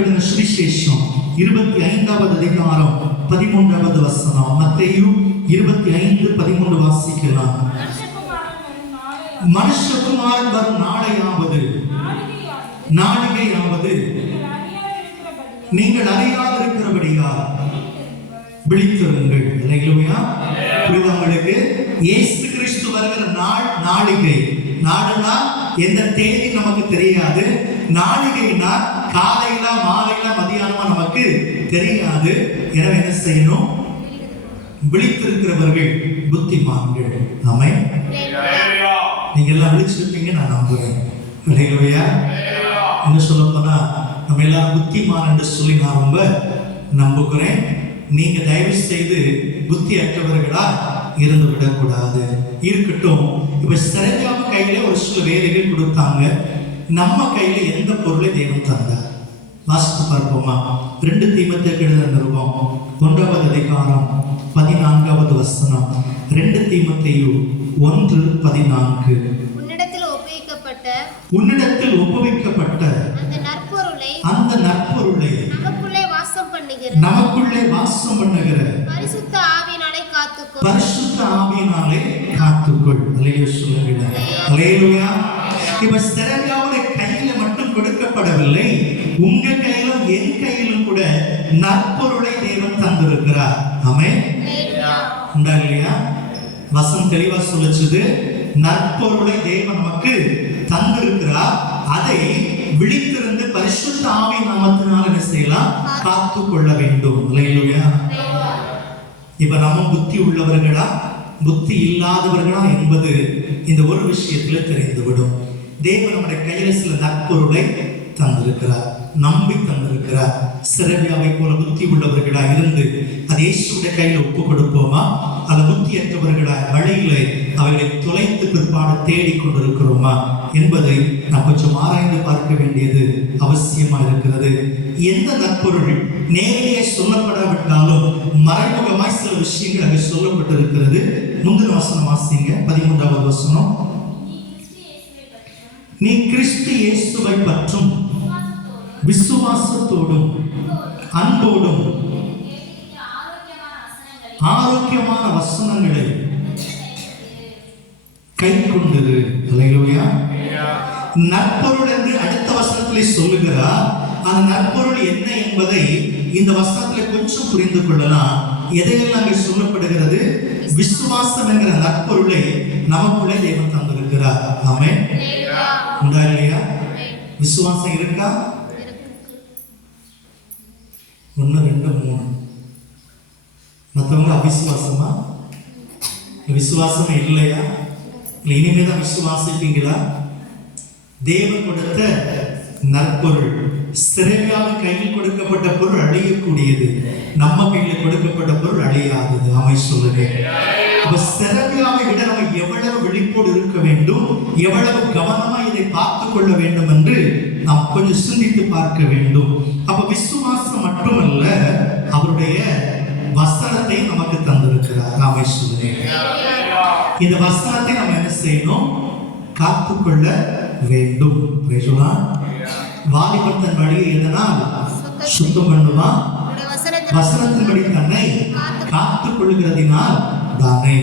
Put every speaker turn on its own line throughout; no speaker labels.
எழுதின சுவிசேஷம் இருபத்தி ஐந்தாவது அதிகாரம் பதிமூன்றாவது வசனம். மத்தையும் இருபத்தி ஐந்து பதிமூன்று வாசிக்கலாம்.
மனுஷகுமாரன் வரும் நாளையாவது. நாளிகையாவது. நீங்கள் அறியாதிருக்கிறபடியால்
நீங்கள் அறியாதிருக்கிறபடியா விழித்திருங்கள் இல்லையா புரிதவங்களுக்கு இயேசு கிறிஸ்து வருகிற நாள் நாளிகை. நாடுனா எந்த தேதி நமக்கு தெரியாது. நாளிகைனா காலையில மாலையில மதியானமா நமக்கு தெரியாது. எனவே என்ன செய்யணும்? விழித்திருக்கிறவர்கள் புத்திமான்கள் அமை நீங்க எல்லாம் விழிச்சிருப்பீங்க நான் நம்புறேன். இல்லையா என்ன சொல்ல போனா நம்ம எல்லாரும் புத்திமான் என்று சொல்லி நான் ரொம்ப நம்புகிறேன். நீங்க தயவு செய்து புத்தி அற்றவர்களா இருந்து விடக்கூடாது இருக்கட்டும். இப்ப சரஞ்சாம கையில ஒரு சில வேலைகள் கொடுத்தாங்க. நம்ம கையில எந்த பொருளை தெய்வம் தந்தார்? வாசித்து பார்ப்போமா? ரெண்டு தீமத்துக்கு எழுத நிருபம் ஒன்றாவது அதிகாரம் பதினான்காவது வசனம். ரெண்டு தீமத்தையும் ஒன்று பதினான்கு.
உன்னிடத்தில் ஒப்புவிக்கப்பட்ட அந்த நற்பொருளை
அந்த நற்பொருளை
நமக்குள்ளே வாசம் பண்ணுகிற
நமக்குள்ளே வாசம் பண்ணுகிற
பரிசுத்த
பரிசுத்த ஆவியினாலே காத்துக்கொள். அலைய இப்ப கையில மட்டும் கொடுக்கப்படவில்லை. உங்க கையிலும் என் கையிலும் கூட நற்பொருளை தேவன் தந்திருக்கிறார். ஆமே உண்டா இல்லையா? வசனம் தெளிவா சொல்லுச்சுது நற்பொருளை தேவன் நமக்கு தந்திருக்கிறார். அதை விழித்திருந்து பரிசுத்த ஆவி நாமத்தினால் என்ன செய்யலாம்? காத்து கொள்ள வேண்டும். இல்லையா இப்போ நம்ம புத்தி உள்ளவர்களா? புத்தி இல்லாதவர்களா என்பது இந்த ஒரு விஷயத்தில் தெரிந்துவிடும். தேவன் நம்முடைய கையில் சில நற்பொருளை தந்திருக்கிறார் நம்பி தந்திருக்கிறார். சிறவியாவை போல புத்தி உள்ளவர்களா இருந்து அதை இயேசுடைய கையில் ஒப்பு கொடுப்போமா? அல்ல புத்தியற்றவர்களா வழியிலே அவர்களை தொலைத்து பிற்பாடு தேடிக் கொண்டிருக்கிறோமா என்பதை நாம் கொஞ்சம் ஆராய்ந்து பார்க்க வேண்டியது அவசியமா இருக்கிறது. எந்த நற்பொருள் நேரடியாக சொல்லப்படாவிட்டாலும் மறைமுகமாய் சில விஷயங்கள் அங்கே சொல்லப்பட்டிருக்கிறது. முந்தின வசனம் வாசிங்க. பதிமூன்றாவது வசனம்.
நீ கிறிஸ்து இயேசுவை பற்றும் விசுவாசத்தோடும்
அன்போடும்
ஆரோக்கியமான வசனங்களை
கை கொண்டது அல்லேலூயா நற்பொருள் என்று அடுத்த வசனத்திலே சொல்லுகிறார். அந்த நற்பொருள் என்ன என்பதை இந்த வசனத்திலே கொஞ்சம் புரிந்து கொள்ளலாம். எதையெல்லாம் அங்கே சொல்லப்படுகிறது? விசுவாசம் என்கிற நற்பொருளை நமக்குள்ளே தேவன் தந்திருக்கிறார். ஆமே உண்டா இல்லையா? விசுவாசம் இருக்கா? ஒன்று ரெண்டு மூணு. மற்றவங்க அவிசுவாசமா விசுவாசம் இல்லையா இல்லை இனிமே தான் விசுவாசிப்பீங்களா தேவன் கொடுத்த நற்பொருள் சிறையாக கையில் கொடுக்கப்பட்ட பொருள் அழியக்கூடியது நம்ம கையில் கொடுக்கப்பட்ட பொருள் அழியாதது அமை சொல்லுறேன் அப்ப சிறவியாவை விட நம்ம எவ்வளவு விழிப்போடு இருக்க வேண்டும் எவ்வளவு கவனமா இதை பார்த்து கொள்ள வேண்டும் என்று நாம் கொஞ்சம் சிந்தித்து பார்க்க வேண்டும் அப்ப விசுவாச நமக்கு தந்திருக்கிறார். சொல்லுறேன் இந்த வசனத்தை நம்ம என்ன செய்யணும்? காத்துக்கொள்ள வேண்டும். வாலிபன் தன் வழியை எதனால்? சுத்தம் பண்ணுவான் வசனத்தின்படி தன்னை காத்துக் கொள்கிறதினால் தானே.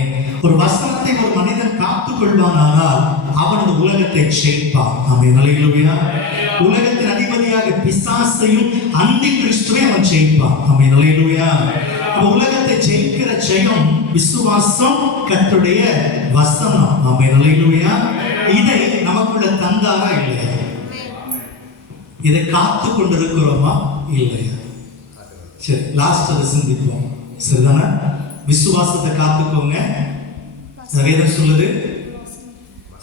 ஒரு வசனத்தை ஒரு மனிதன் காத்துக் கொள்வானானால் அவன் இந்த உலகத்தை ஜெயிப்பான். அவன் நிலையிலுமையா உலகத்தின் அதிபதியாக பிசாசையும் அந்தி கிறிஸ்துவை அவன் ஜெயிப்பான். அவன் நிலையிலுமையா அப்ப உலகத்தை ஜெயிக்கிற ஜெயம் விசுவாசம் கர்த்தருடைய வசனம். அவன் நிலையிலுமையா இதை நமக்குள்ள தந்தாரா இல்லையா? இதை காத்து கொண்டிருக்கிறோமா? இல்லையா? சரி லாஸ்ட் அதை சிந்திப்போம் சரிதானே? விசுவாசத்தை காத்துக்கோங்க. வேதம் சொல்லுது.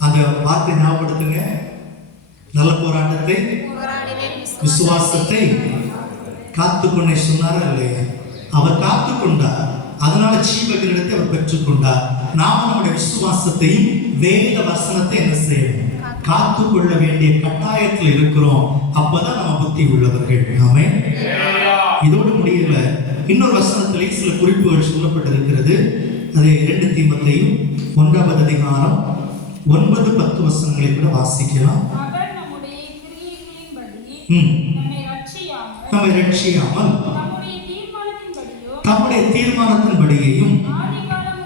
அந்த வார்த்தை ஞாபகப்படுத்துங்க. நல்ல போராட்டத்தை விசுவாசத்தை காத்துக்கொண்டே சொன்னாரா இல்லையா? அவர் காத்துக்கொண்டார். அதனால ஜீவகளிடத்தை அவர் பெற்றுக்கொண்டார். நாம நம்முடைய விசுவாசத்தையும் வேத வசனத்தை என்ன செய்யணும்? காத்துக்கொள்ள வேண்டிய கட்டாயத்தில் இருக்கிறோம். அப்பதான் நம்ம புத்தி உள்ளவர்கள். ஆமே இதோடு முடியல. இன்னொரு வசனத்திலே சில குறிப்புகள் சொல்லப்பட்டிருக்கிறது. அது இரண்டு தீமத்தையும் ஒன்றாவது அதிகாரம் ஒன்பது பத்து வசனங்களை கூட வாசிக்கலாம்.
நம்மை ரட்சியாமல்
நம்மை ரட்சியாமல்
நம்முடைய தீர்மானத்தின்படியோ
தம்முடைய தீர்மானத்தின்படியையும் ஆதி காலம்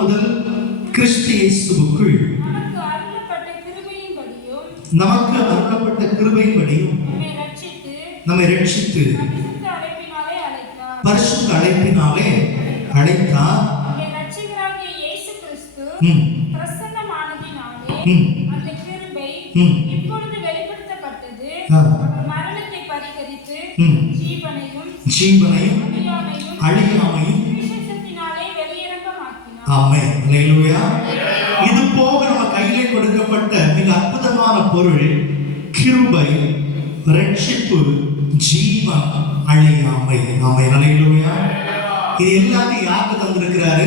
முதல் கிறிஸ்து இயேசுவுக்குள்
நமக்கு அருளப்பட்ட கிருபையின்படியும் நம்மை ரட்சித்து பரிசுத்த அழைப்பினாலே அழைத்தார். பிரசன்னமானதினாலே. அந்த கிருபை. இப்பொழுது வெளிப்படுத்தப்பட்டது. ஜீவனையும் அழியாமையும்
ஆமை அல்லேலூயா இது போக நம்ம கையிலே கொடுக்கப்பட்ட மிக அற்புதமான பொருள் கிருபை ரட்சிப்பு ஜீவன் அழியாமை ஆமை அல்லேலூயா இது எல்லாத்தையும் யாருக்கு தந்திருக்கிறாரு?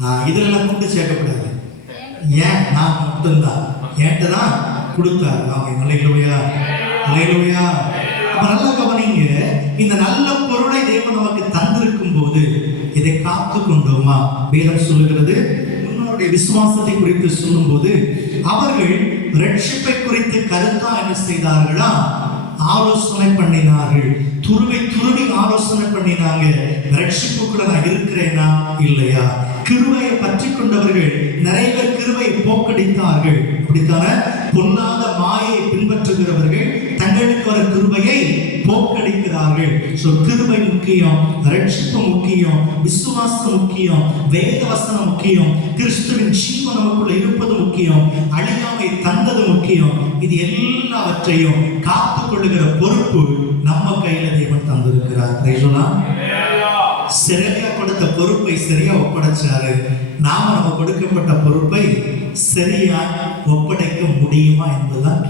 ஆ, இதுல எல்லாம் கூட்டு சேர்க்கப்படாது. ஏன்? நான் மட்டும்தான். என்கிட்ட தான் கொடுத்தாரு. அல்லேலூயா அல்லேலூயா அப்ப நல்லா கவனிங்க இந்த நல்ல பொருளை தேவன் நமக்கு தந்திருக்கும் போது இதை காத்து கொண்டோமா வேதம் சொல்லுகிறது முன்னோருடைய விசுவாசத்தை குறித்து சொல்லும்போது அவர்கள் ரட்சிப்பை குறித்து கருத்தா என்ன செய்தார்களா? ஆலோசனை பண்ணினார்கள். துருவி துருவி ஆலோசனை பண்ணினாங்க. ரட்சிப்புக்குள்ள நான் இருக்கிறேனா? இல்லையா? கிருவையை பற்றி கொண்டவர்கள் நிறைய பேர் கிருவை போக்கடித்தார்கள். அப்படித்தான? பொன்னாத மாயை பின்பற்றுகிறவர்கள் தங்களுக்கு வர கிருபையை போக்கடிக்கிறார்கள். ஸோ கிருபை முக்கியம் ரட்சிப்பு முக்கியம் விசுவாசம் முக்கியம் வேத வசனம் முக்கியம் கிறிஸ்துவின் ஜீவன் நமக்குள்ள இருப்பது முக்கியம் அழியாமை தந்தது முக்கியம். இது எல்லாவற்றையும் காத்துக் கொள்ளுகிற பொறுப்பு நம்ம கையில தேவன் தந்திருக்கிறார். ரைசோனா சரியா கொடுத்த பொறுப்பை சரியா ஒப்படைச்சாரு. நாம நம்ம கொடுக்கப்பட்ட பொறுப்பை சரியா ஒப்படைக்க முடியுமா என்பதுதான்